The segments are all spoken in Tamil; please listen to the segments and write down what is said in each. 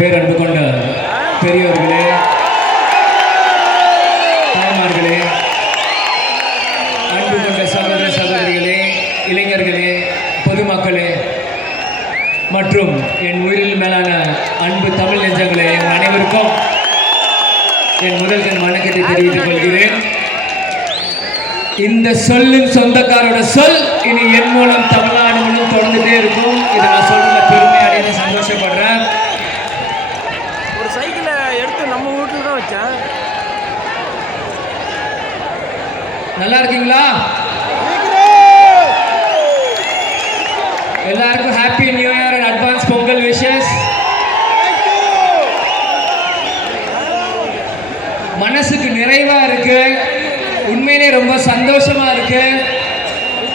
பேரன்பு கொண்ட பெரியவர்களே தாய்மார்களே அன்பு கொண்ட சகோதர சகோதரிகளே இளைஞர்களே பொதுமக்களே மற்றும் என் உயிரில் மேலான அன்பு தமிழ் நெஞ்சங்களே உங்கள் அனைவருக்கும் என் முதல் என் வணக்கத்தை தெரிவித்துக் கொள்கிறேன். இந்த சொல்லின் சொந்தக்காரோட சொல் இனி என் மூலம் தமிழ்நாடு முழுவதும் தொடர்ந்துட்டே இருக்கும். இதை நான் சொல்றேன் பெருமை அடைந்து சந்தோஷப்படுறேன் ஒரு சைக்கிளை நம்ம வீட்டில் தான் வச்சேன் நல்லா இருக்கீங்களா? எல்லாருக்கும் happy new year and advance Pongal wishes மனசுக்கு நிறைவா இருக்கு. உண்மையிலே ரொம்ப சந்தோஷமா இருக்கு.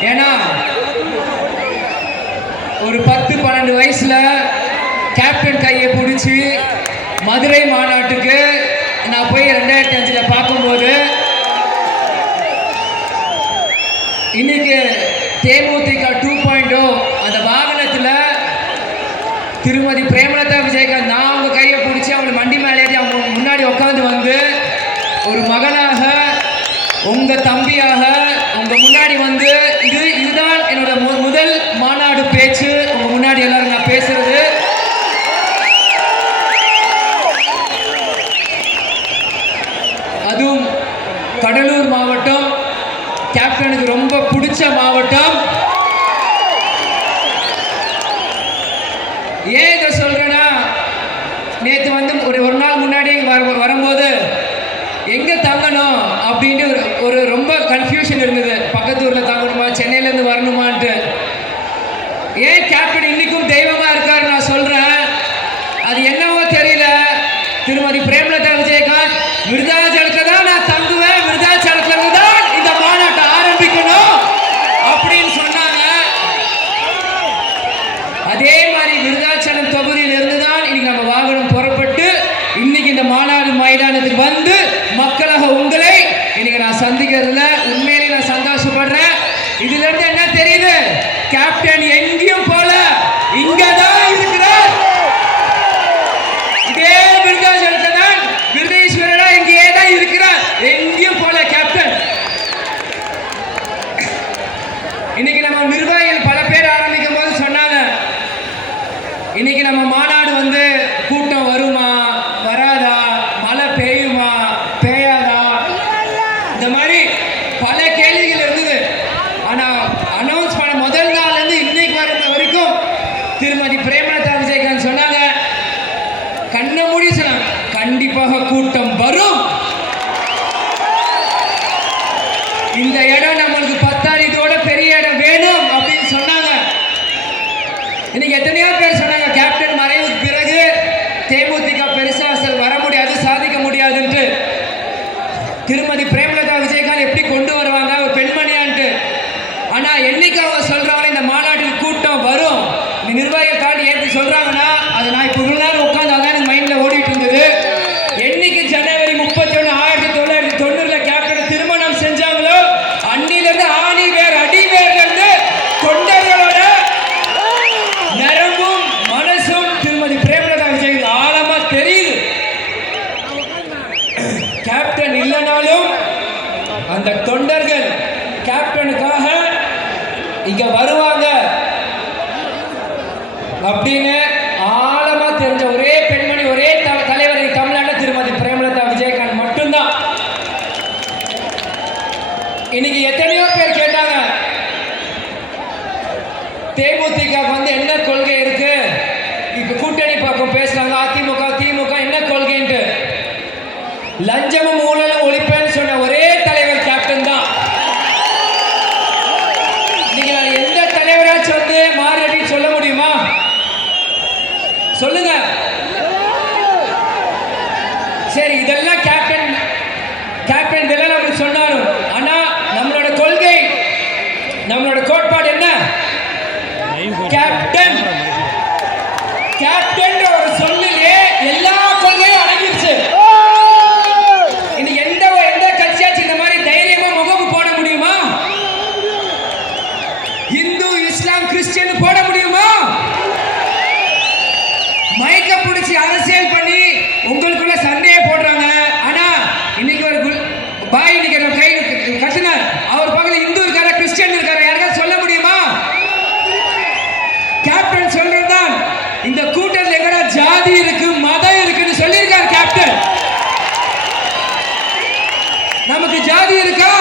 ஏன்னா ஒரு பத்து பன்னெண்டு வயசுல கேப்டன் கையை பிடிச்சி மதுரை மாநாட்டுக்கு நான் போய் ரெண்டாயிரத்தி அஞ்சில் பார்க்கும்போது இன்னைக்கு தேமுதிக டூ பாயிண்ட் oh அந்த வாகனத்தில் திருமதி பிரேமலதா விஜயகாந்த் நான் அவங்க கையை பிடிச்சி அவங்க மண்டி மேலேறி அவங்க முன்னாடி உட்காந்து வந்து ஒரு மகனாக உங்கள் தம்பியாக உங்கள் முன்னாடி வந்து இது இதுதான் என்னோட மு- முதல் மாநாடு பேச்சு. உங்கள் முன்னாடி எல்லாரும் நான் பேசுறது. கடலூர் மாவட்டம். கேப்டனுக்கு ரொம்ப பிடிச்ச மாவட்டம். ஏன் இதை சொல்றேன்னா நேற்று வந்து ஒரு ஒரு நாள் முன்னாடி வர வரும்போது எங்க தங்கணும்? அப்படின்ட்டு ஒரு ஒரு ரொம்ப கன்ஃபியூஷன் இருந்தது. பக்கத்து ஊரில் தங்கணுமா? சென்னையிலேருந்து வரணுமான்ட்டு. ஏன் கேப்டன் இன்னும் தெய்வமா இருக்காரு நான் சொல்றேன் அது என்னவோ தெரியல திருமதி பிரேமலதா விஜயகாந்த் விருதாச்சலத்துல தான் நான் தங்குவேன் விருதாச்சலத்துல இருந்து தான் இந்த மாநாட்டை ஆரம்பிக்கணும் அப்படின்னு சொன்னாங்க அதே மாதிரி விருதாச்சலம் தொகுதியில் இருந்து தான் இன்னைக்கு நம்ம வாகனம் புறப்பட்டு இன்னைக்கு இந்த மாநாடு மைதானத்துக்கு வந்து மக்களாக உங்களை இன்னைக்கு நான் சந்திக்கிறதுல உண்மையிலேயே நான் சந்தோஷப்படுறேன். இதுல இருந்து என்ன தெரியுது? கேப்டன் எங்கேயும் போல இங்கதான் இருக்கிறார். இதே விருதாச்சலத்தை தான் விருதேஸ்வரனா இங்கேயே தான் இருக்கிறார். எங்கேயும் போல கேப்டன் இன்னைக்கு நம்ம நிர்வாகிகள் பல பேர் ஆரம்பிக்கும் போது சொன்னாங்க. இன்னைக்கு நம்ம மாநாடு வந்து கூட்டம் வருமா வராதா மழை பெய்யுமா பெய்யாதா இந்த மாதிரி பல கேள்விகள் இருந்தது ஆனா அனௌன்ஸ் பண்ண முதல் நாள்ல இருந்து இன்னைக்கு வர வரைக்கும் திருமதி பிரேமலதா விஜயகாந்த் சொன்னாங்க கண்ணை மூடி சொன்னாங்க கண்டிப்பாக கூட்டம் வரும் இந்த இடம் நம்மளுக்கு பத்தாது இதோட பெரிய இடம் வேணும் அப்படின்னு சொன்னாங்க இன்னைக்கு எத்தனையோ பேர் சொன்னாங்க கேப்டன் மறைவுக்கு பிறகு தேமுதிக பெருசா ச- வர முடியாது சாதிக்க முடியாதுன்ட்டு திருமதி பிரேமலதா விஜயகாந்த் எப்படி கொண்டு வருவாங்க? பெண்மணியான்ட்டு. ஆனா என்னைக்கு அவங்க சொல்றாங்க இந்த மாநாடு இங்க வருவாங்க. அப்படின்னு ஆழமா தெரிஞ்ச ஒரே பெண்மணி ஒரே தலைவர் தமிழ்நாட்டில் திருமதி பிரேமலதா விஜயகாந்த் மட்டும்தான். இன்னைக்கு எத்தனையோ பேர் கேட்டாங்க தேமுதிக வந்து என்ன கொள்கை இருக்கு? இப்ப கூட்டணி பக்கம் பேசுறாங்க அதிமுக திமுக என்ன கொள்கைன்ட்டு. லஞ்சமும் ஊழலும் ஒழிப்பு சரி இதெல்லாம் கேப்டன் கேப்டன் இதெல்லாம் நம்மளுக்கு சொன்னாரு ஆனா நம்மளோட கொள்கை நம்மளோட கோட்பாடு என்ன கேப்டன் கேப்டன் ஒரு சொல்லிலே எல்லா கொள்கையும் அடங்கிருச்சு இன்னைக்கு எந்த ஒரு- ஜாதி இருக்கு மதம் இருக்குன்னு சொல்லியிருக்கார் கேப்டன் நமக்கு ஜாதி இருக்கா